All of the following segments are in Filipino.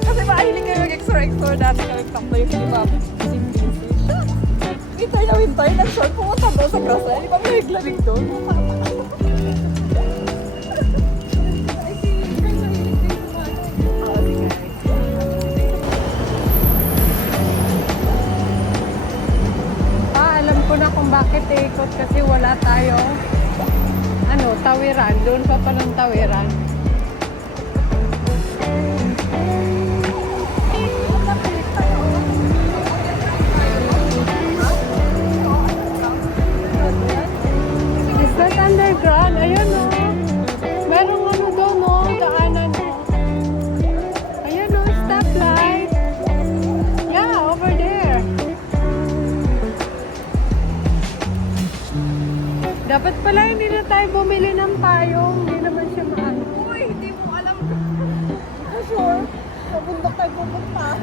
Kasi mahilig kayo mag-explore dati kami takbo yung iba. Winter na nag-short. Pumunta doon sa Grasa. Di ba may naglamig doon? Alam ko na kung bakit ikot kasi wala tayong tawiran. Doon pa palang tawiran. Is that underground? Ayun o. Merong doon o. Daanan o. Ayun o. Stoplight. Yeah, over there. Dapat pala hindi na tayo bumili ng payong. Hindi naman siya maano. Uy, hindi mo alam. Sure. Sa bundok tayo pupunta.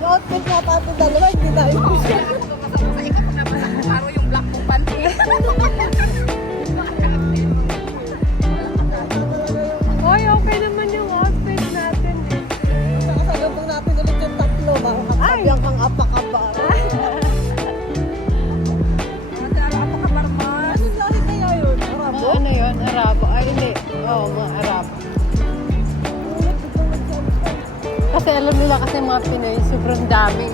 Yung outfit na pa ito dalawa, hindi tayo pusiya. Ako kasama sa ikaw pag nabasa ko paro yung black mong panty. Hoy, okay naman yung outfit natin eh. Nakasalubong natin ulit yung tatlo. Makakabiyang kang apakabar. Apakabarman. Anong lahi kaya yun? Arabo? Ano yun? Arabo? Ay, hindi. Oo, mga Arabo. Kasi alam nila kasi mga Pinoy, sobrang dami.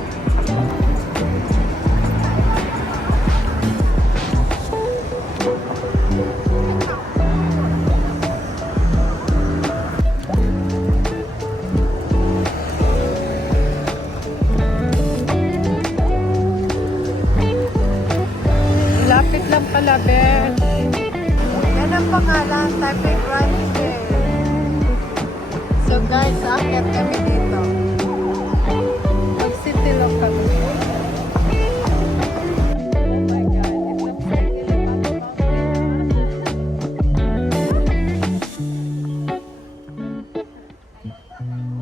Lapit lang pala, Ben. Yan ang pangalan, Taipei Grande. So guys, aakyat kami dito. Mag-city lock kami. Oh my God, it looks like Ilocano Mountain.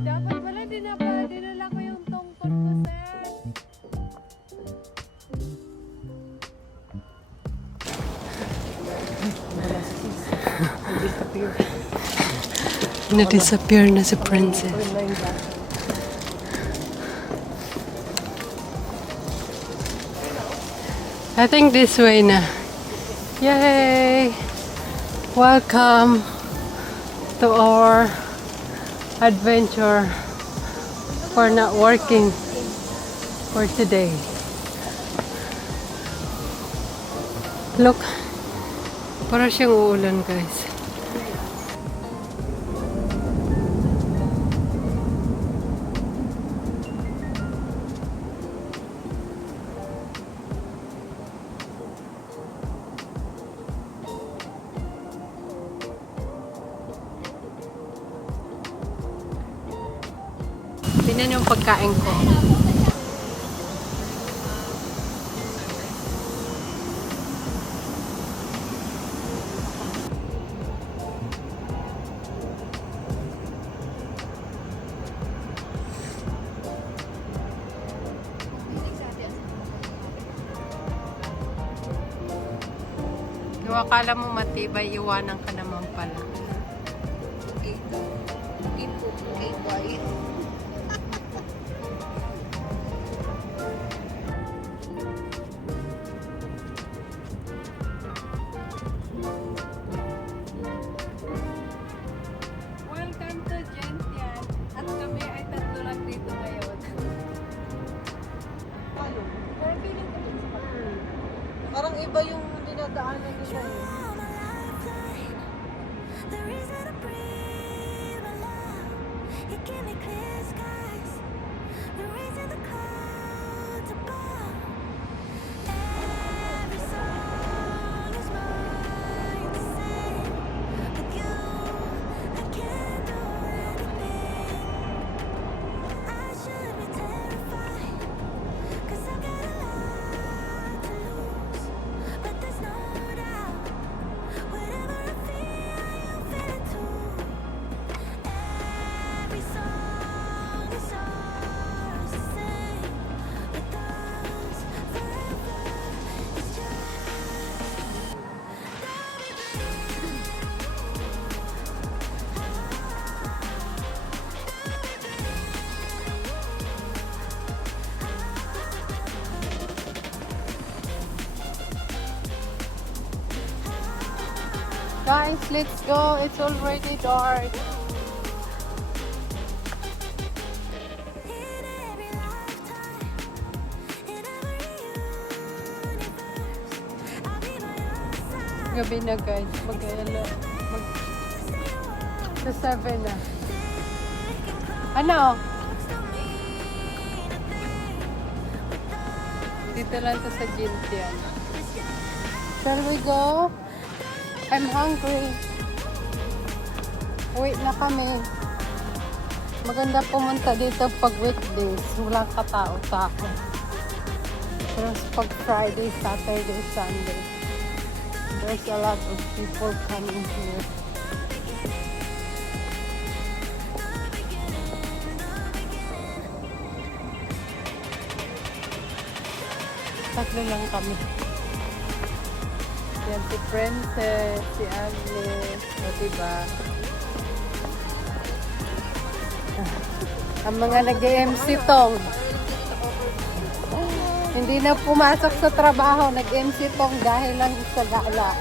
Dapat pala dinala ko yung tungkol ko, sir. Na-disappear na si Princess. I think this way na. Yay! Welcome to our adventure for not working for today. Look, para siyang uulan, guys. Tingnan yung pagkain ko. Kung akala mo matibay, iwanan ka naman pala. Welcome to Gentian. At kami ay tatlo lang dito ngayon. Pero feeling ko dun sa pagkain. Parang iba yung dinadaanan nila. Guys, let's go. It's already dark. Gabi na guys. Sa 7 na. Ano? Dito lang to sa Jintian. Shall we go? I'm hungry. Uwi na kami. Maganda pumunta dito pag weekdays. Walang katao-tao. Pero pag Friday, Saturday, Sunday, there's a lot of people coming here. Tatlo lang kami. Yan si Princess, si Agnes, o diba? Ang mga nag-MC tong. Hindi na pumasok sa trabaho, nag-MC tong dahil lang sa gala.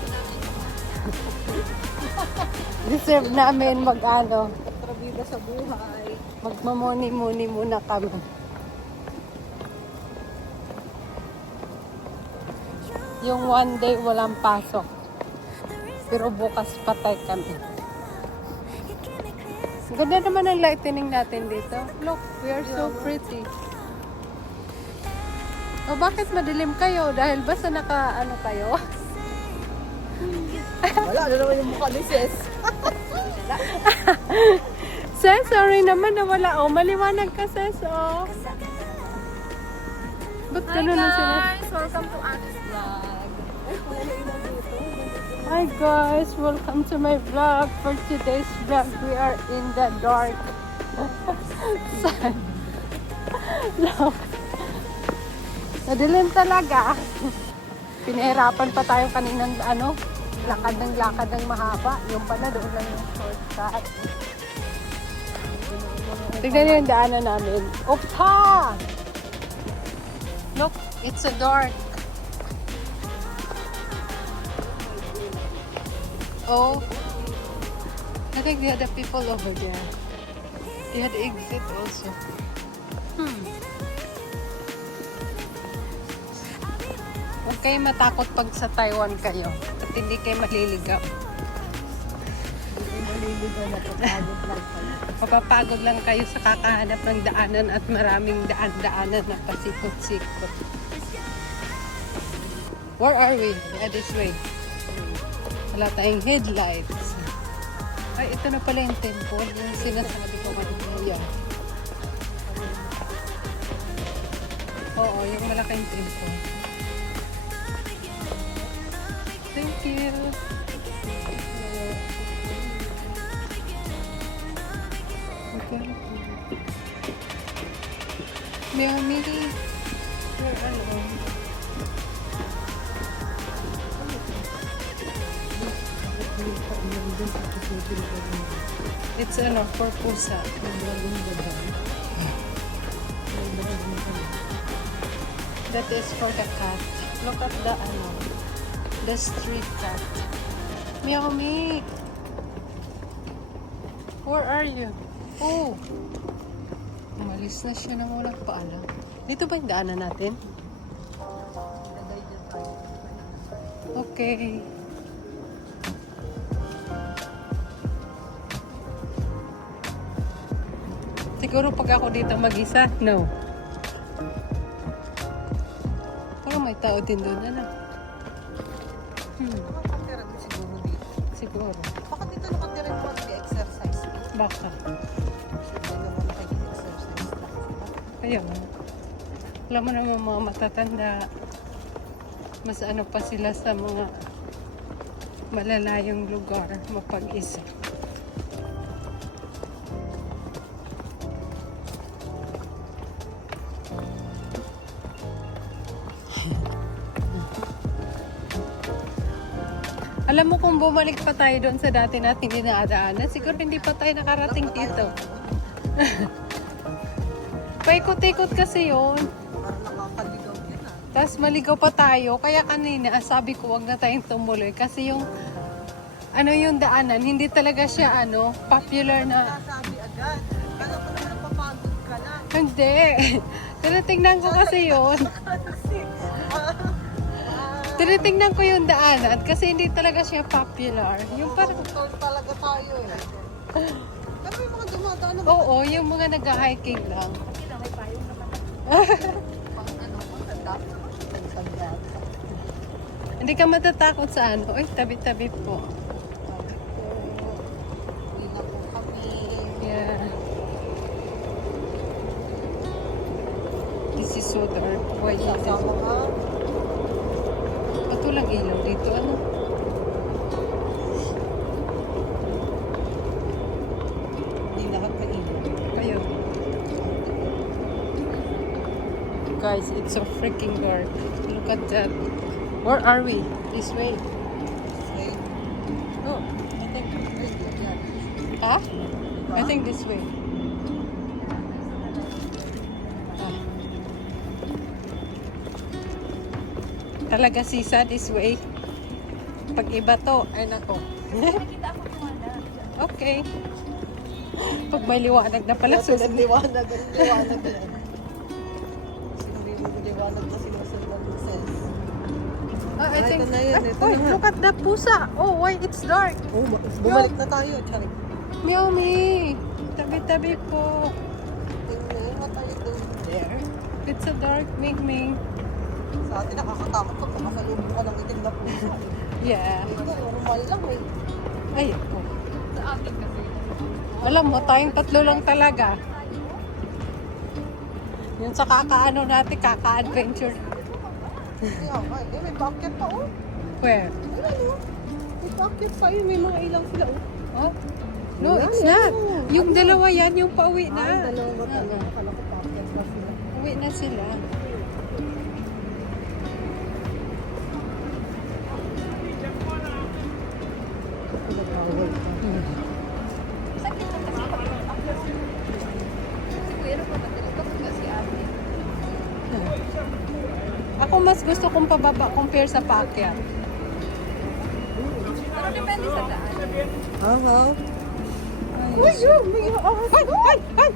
Deserve namin mag-ano. Trabida sa buhay. Magmamuni-muni muna kami. Yung one day walang pasok. Pero bukas patay kami. Ganda naman ang lightning natin dito. Look, we are so pretty. O bakit madilim kayo? Dahil ba sa naka-ano kayo? Wala na naman yung mukha ni Sis. Ses, sorry naman na wala. O, maliwanag ka, Ses. O. Ba't ganun na sila? Welcome to Annie's Vlog. Hi guys, welcome to my vlog. For today's vlog, we are in the dark. No. Nadilim talaga. Pinahirapan pa tayo kaninang lakad ng mahaba. Yung pala doon lang yung shortcut. Tignan niyo yung daanan namin. Opta! Look, it's a dark. Oh, I think the other people over there. They had exit also. Huwag kayo matakot pag sa Taiwan kayo. At hindi kayo maliligaw. Mapapagod lang kayo sa kakahanap ng daanan at maraming daan-daanan na pasikot-sikot. Where are we? This way. Wala tayong headlights. Ay, ito na pala yung temple. Yung sinasabi ko kanina. Oo, yung malaking temple. Thank you. Okay. Miyami. Ano? It's for pusa. That is for the cat. Look at the street cat. Meow. Where are you? Oh! Umalis na siya nang walang paalam. Dito ba yung daanan natin? Okay. Siguro pag ako dito mag-isa, no. Parang may tao din doon, ano? Nakatira din siguro dito. Siguro. Baka dito nakatira yung mag-exercise. Baka. Hindi naman nakikip-exercise lang. Kaya nga. Alam mo naman mga matatanda, mas ano pa sila sa mga malalayong lugar, mapag-isa. Alam mo kung bumalik pa tayo doon sa dati nating dinadaanan, siguro hindi pa tayo nakarating dito. Paikot-ikot kasi yun. Parang nakakaligaw yan ah. Tapos maligaw pa tayo, kaya kanina sabi ko wag na tayong tumuloy kasi yung ano yung daanan, hindi talaga siya ano, popular na. Sabi agad. Kala ko naman napapagod ka lang. Hindi. Tinitingnan ko kasi yun. Kasi, Tinitingnan ko yung daanan kasi hindi talaga siya popular. Yung parang, tour talaga tayo eh. Pero yung mga dumadaan na oo, yung mga nag-hiking lang. may payong naman. Pang ano mo, tanda. Tanda. Hindi ka matatakot sa ano. Uy, tabi-tabi po. Hindi na po kami. Yeah. This is so dark. Why is it? Sasama ka. Ba't walang ilaw dito? Ano? Hindi lahat kainin. Kayo. Guys, it's so freaking dark. Look at that. Where are we? This way. Okay. Oh, I think. Yan. Huh? I think this way. Ah. Talaga sisa this way. Pag iba to, ay nako. Okay. Pag may liwanag na pala, Sulat susunod. liwanag. Ang liwanag yan. Sinabi mo liwanag na sinusundan mo sis. Ah, I Ah, think, ito na yun, ito oh, na. look at the pusa. Oh, why it's dark? Oh, bumalik na tayo. Charik. Meow-me. Tabi-tabi po. Tingnan, what are you doing there? It's a dark Ming-Ming. Sa atin nakakatakot pag makasalubong ka ng itim na pusa. Yeah. Ito, normal lang eh. Ay, ako. Sa atin kasi. Alam mo, tayong tatlo lang talaga. Yun sa kakaano natin, kaka-adventure. Kaya nga, eh, may bucket pa oh. Where? Ayun oh. May bucket pa yun. May mga ilang sila oh. Oh? No, Ayan, it's not. ayan. Yung dalawa yan, yung pauwi na. Ay, dalawa pala. Akala ko bucket pa sila. Pauwi na sila. Nag-away pa. Ako mas gusto kong pababa compare sa paakyat. Pero depende sa daan. Aha. Uy, yun! May ahas! Ay! Ay! Ay!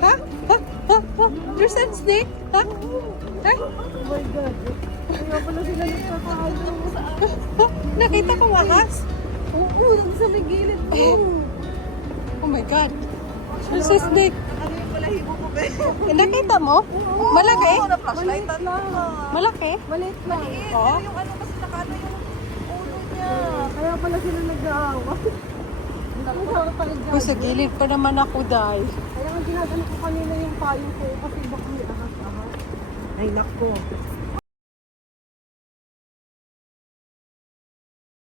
Ha? Ha? Ha? Ha? There's a snake? Ha? Ay! Oh my God. Kaya pala sila nagkakaano mo sa akin. Nakita kong ahas? Oo, yung sa may gilid. Oh my God! There's a snake! Ano yung balahibo ko ba? Eh, nakita mo? Malaki? Oo, na-flashlight lang. Malaki? Maliit lang. Oo. Yung ano kasi nakano yung ulo niya. Kaya pala sila nag-aawa. Uy, sa gilid pa naman ako, Day. Kaya nga ginagano ko kanina yung payo ko kasi baka may ahas-ahas. Ay, nako.